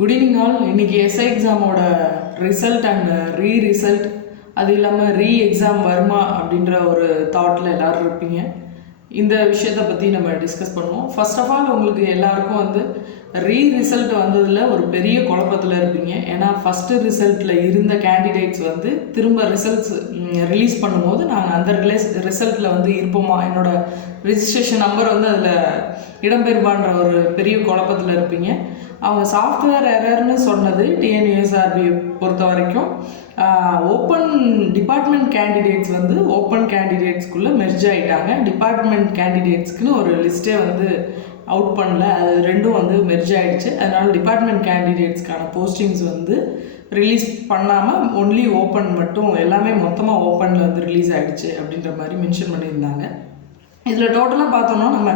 Good evening all. இன்றைக்கி SI எக்ஸாமோட result and result, அது இல்லாமல் எக்ஸாம் வருமா அப்படின்ற ஒரு தாட்டில் எல்லோரும் இருப்பீங்க. இந்த விஷயத்தை பற்றி நம்ம டிஸ்கஸ் பண்ணுவோம். ஃபர்ஸ்ட் ஆஃப் ஆல் உங்களுக்கு எல்லாருக்கும் வந்து ரிசல்ட் வந்ததில் ஒரு பெரிய குழப்பத்தில் இருப்பீங்க. ஏன்னா ஃபஸ்ட்டு ரிசல்ட்டில் இருந்த கேண்டிடேட்ஸ் வந்து திரும்ப ரிசல்ட்ஸ் ரிலீஸ் பண்ணும்போது நாங்கள் அந்த ரிசல்ட்டில் வந்து இருப்போமா, என்னோடய ரிஜிஸ்ட்ரேஷன் நம்பர் வந்து அதில் இடம்பெறுமான்ற ஒரு பெரிய குழப்பத்தில் இருப்பீங்க. அவங்க சாஃப்ட்வேர் எரர்னு சொன்னது டிஎன்யூஎஸ்ஆர்பி பொறுத்த வரைக்கும் ஓப்பன் டிபார்ட்மெண்ட் கேண்டிடேட்ஸ் வந்து ஓப்பன் கேண்டிடேட்ஸ்குள்ளே மெர்ஜ் ஆகிட்டாங்க. டிபார்ட்மெண்ட் கேண்டிடேட்ஸ்க்குன்னு ஒரு லிஸ்ட்டே வந்து அவுட் பண்ணல, அது ரெண்டும் வந்து மெர்ஜ் ஆகிடுச்சு. அதனால் டிபார்ட்மெண்ட் கேண்டிடேட்ஸ்க்கான போஸ்டிங்ஸ் வந்து ரிலீஸ் பண்ணாமல் ஒன்லி ஓப்பன் மட்டும், எல்லாமே மொத்தமாக ஓப்பனில் வந்து ரிலீஸ் ஆகிடுச்சு அப்படின்ற மாதிரி மென்ஷன் பண்ணியிருந்தாங்க. இதில் டோட்டலாக பார்த்தோம்னா நம்ம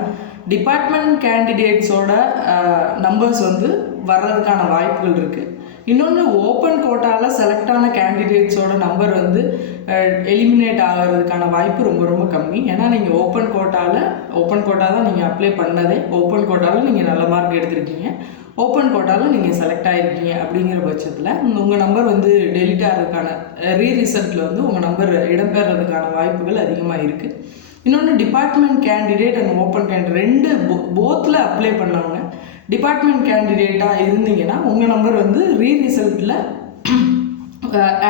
டிபார்ட்மெண்ட் கேண்டிடேட்ஸோட நம்பர்ஸ் வந்து வர்றதுக்கான வாய்ப்புகள் இருக்குது. இன்னொன்று ஓப்பன் கோட்டாவில் செலக்ட் ஆன கேண்டிடேட்ஸோட நம்பர் வந்து எலிமினேட் ஆகிறதுக்கான வாய்ப்பு ரொம்ப ரொம்ப கம்மி. ஏன்னா நீங்கள் ஓப்பன் கோட்டா தான் நீங்கள் அப்ளை பண்ணதே. ஓப்பன் கோட்டாவில் நீங்கள் நல்ல மார்க் எடுத்திருக்கீங்க, ஓப்பன் கோட்டாவில் நீங்கள் செலக்ட் ஆகிருக்கீங்க. அப்படிங்கிற பட்சத்தில் உங்கள் நம்பர் வந்து டெலிட் ஆகிறதுக்கான ரிசல்ட்டில் வந்து உங்கள் நம்பர் இடம்பெறதுக்கான வாய்ப்புகள் அதிகமாக இருக்குது. இன்னொன்று department candidate and open candidate ரெண்டு போத்தில் அப்ளை பண்ணவங்க டிபார்ட்மெண்ட் கேண்டிடேட்டாக இருந்தீங்கன்னா உங்கள் நம்பர் வந்து ரிசல்ட்டில்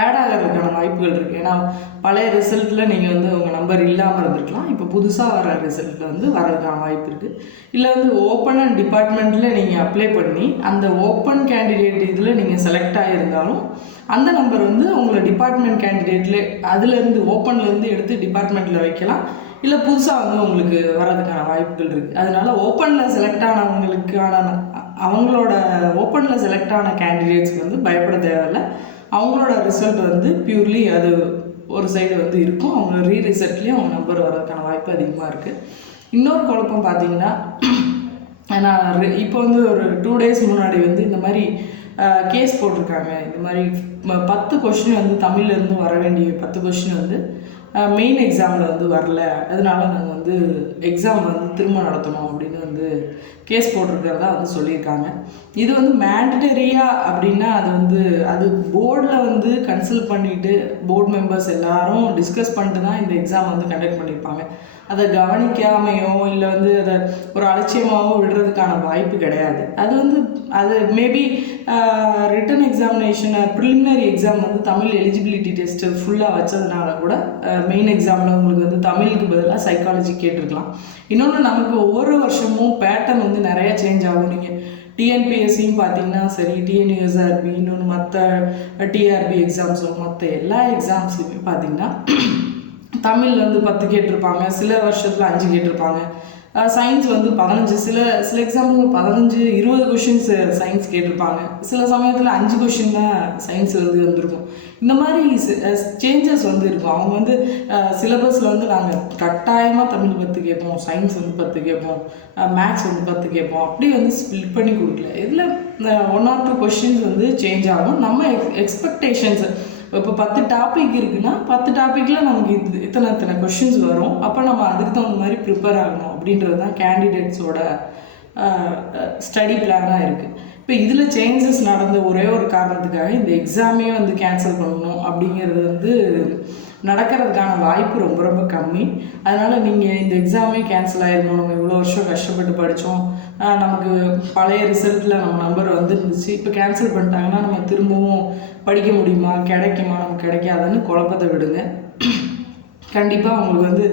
ஆட் ஆகிறதுக்கான வாய்ப்புகள் இருக்குது. ஏன்னா பழைய ரிசல்ட்டில் நீங்கள் வந்து உங்கள் நம்பர் இல்லாமல் இருந்திருக்கலாம், இப்போ புதுசாக வர ரிசல்ட்டில் வந்து வரதுக்கான வாய்ப்பு இருக்குது. இல்லை வந்து ஓப்பன் அண்ட் டிபார்ட்மெண்ட்டில் நீங்கள் அப்ளை பண்ணி அந்த ஓப்பன் கேண்டிடேட் இதில் நீங்கள் செலக்ட் ஆகியிருந்தாலும் அந்த நம்பர் வந்து உங்களை டிபார்ட்மெண்ட் கேண்டிடேட்டில் அதுலேருந்து ஓப்பன்லேருந்து எடுத்து டிபார்ட்மெண்ட்டில் வைக்கலாம். இல்லை புதுசாக வந்து உங்களுக்கு வர்றதுக்கான வாய்ப்புகள் இருக்குது. அதனால் ஓப்பனில் செலக்ட் ஆனவங்களுக்கான அவங்களோட ஓப்பனில் செலக்ட் ஆன கேண்டிடேட்ஸ்க்கு வந்து பயப்பட தேவையில்லை. அவங்களோட ரிசல்ட் வந்து பியூர்லி அது ஒரு சைடு வந்து இருக்கும். அவங்க ரிசல்ட்லேயும் அவங்க நம்பர் வர்றதுக்கான வாய்ப்பு அதிகமாக இருக்குது. இன்னொரு குழப்பம் பார்த்தீங்கன்னா, நான் இப்போ வந்து ஒரு 2 days முன்னாடி வந்து இந்த மாதிரி கேஸ் போட்டிருக்காங்க. இந்த மாதிரி 10 கொஷின் வந்து தமிழ்லேருந்து வர வேண்டிய 10 கொஷின் வந்து மெயின் எக்ஸாமில் வந்து வரல, அதனால நாங்கள் வந்து எக்ஸாம் வந்து திரும்ப நடத்தணும் அப்படின்னு வந்து கேஸ் போட்டிருக்கிறதா வந்து சொல்லியிருக்காங்க. இது வந்து மேண்டட்டரியாக அப்படின்னா அது போர்டில் வந்து கன்சல்ட் பண்ணிவிட்டு போர்டு மெம்பர்ஸ் எல்லாரும் டிஸ்கஸ் பண்ணிட்டு தான் இந்த எக்ஸாம் வந்து கண்டக்ட் பண்ணியிருப்பாங்க. அதை கவனிக்காமையோ இல்லை வந்து அதை ஒரு அலட்சியமாகவோ விடுறதுக்கான வாய்ப்பு கிடையாது. அது maybe return examination preliminary exam வந்து தமிழ் எலிஜிபிலிட்டி டெஸ்ட்டு ஃபுல்லாக வச்சதுனால கூட மெயின் எக்ஸாமில் உங்களுக்கு வந்து தமிழுக்கு பதிலாக சைக்காலஜி கேட்டிருக்கலாம். இன்னொன்று, நமக்கு ஒவ்வொரு வருஷமும் பேட்டர்ன் வந்து நிறையா சேஞ்ச் ஆகும். நீங்கள் டிஎன்பிஎஸ்சியும் பார்த்தீங்கன்னா சரி, டிஎன்யூஎஸ்ஆர்பி, இன்னொன்று மற்ற டிஆர்பி எக்ஸாம்ஸும் மற்ற எல்லா எக்ஸாம்ஸ்லையுமே பார்த்தீங்கன்னா தமிழில் வந்து 10 கேட்டிருப்பாங்க, சில வருஷத்தில் 5 கேட்டிருப்பாங்க. சயின்ஸ் வந்து 15, சில எக்ஸாம்பிள் 15-20 கொஷின்ஸ் சயின்ஸ் கேட்டிருப்பாங்க. சில சமயத்தில் 5 கொஷின் தான் சயின்ஸ் வந்து வந்திருக்கும். இந்த மாதிரி சேஞ்சஸ் வந்து இருக்கும். அவங்க வந்து சிலபஸில் வந்து நாங்கள் கட்டாயமாக தமிழ் 10 கேட்போம், சயின்ஸ் வந்து 10 கேட்போம், மேக்ஸ் வந்து 10 கேட்போம், அப்படி வந்து ஸ்பிளிட் பண்ணி கொடுக்கல. இதில் 1 or 2 கொஷின்ஸ் வந்து சேஞ்ச் ஆகும். நம்ம எக்ஸ்பெக்டேஷன்ஸ் இப்போ 10 டாபிக் இருக்குன்னா 10 டாப்பிக்கில் நமக்கு இத்தனை கொஷின்ஸ் வரும். அப்போ நம்ம அதுக்கு தகுந்த மாதிரி ப்ரிப்பேர் ஆகணும் அப்படின்றது தான் கேண்டிடேட்ஸோட ஸ்டடி பிளானாக இருக்குது. இப்போ இதில் சேஞ்சஸ் நடந்த ஒரே ஒரு காரணத்துக்காக இந்த எக்ஸாமே வந்து கேன்சல் பண்ணணும் அப்படிங்கிறது வந்து நடக்கிறதுக்கான வாய்ப்பு ரொம்ப ரொம்ப கம்மி. அதனால் நீங்கள் இந்த எக்ஸாமே கேன்சல் ஆகிடணும், நம்ம இவ்வளோ வருஷம் கஷ்டப்பட்டு படித்தோம், நமக்கு பழைய ரிசல்ட்டில் நம்ம நம்பர் வந்துருந்துச்சு, இப்போ கேன்சல் பண்ணிட்டாங்கன்னா நம்ம திரும்பவும் படிக்க முடியுமா, கிடைக்குமா, நமக்கு கிடைக்காதுன்னு குழப்பத்தை விடுங்க. கண்டிப்பாக அவங்களுக்கு வந்து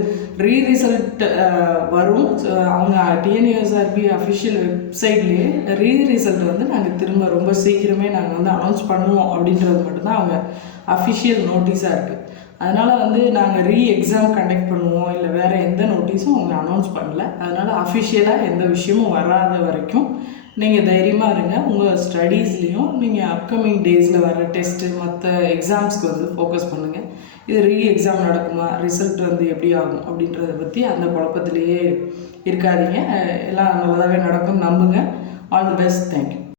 ரிசல்ட் வரும். அவங்க டிஎன்யூஎஸ்ஆர்பி அஃபிஷியல் வெப்சைட்லேயே ரிசல்ட் வந்து நாங்கள் திரும்ப ரொம்ப சீக்கிரமே நாங்கள் வந்து அனௌன்ஸ் பண்ணுவோம் அப்படின்றது மட்டும்தான் அவங்க அஃபிஷியல் நோட்டீஸாக இருக்குது. அதனால் வந்து நாங்கள் எக்ஸாம் கண்டக்ட் பண்ணுவோம் இல்லை வேறு எந்த நோட்டீஸும் அவங்க அனௌன்ஸ் பண்ணல. அதனால் அஃபிஷியலாக எந்த விஷயமும் வராத வரைக்கும் நீங்கள் தைரியமாக இருங்க. உங்கள் ஸ்டடீஸ்லேயும் நீங்கள் அப்கமிங் டேஸில் வர டெஸ்ட்டு மற்ற எக்ஸாம்ஸ்க்கு வந்து ஃபோக்கஸ் பண்ணுங்கள். இது எக்ஸாம் நடக்குமா, ரிசல்ட் வந்து எப்படி ஆகும் அப்படின்றத பற்றி அந்த குழப்பத்திலேயே இருக்காதீங்க. எல்லாம் நல்லதாகவே நடக்கும், நம்புங்க. All the best. தேங்க்யூ.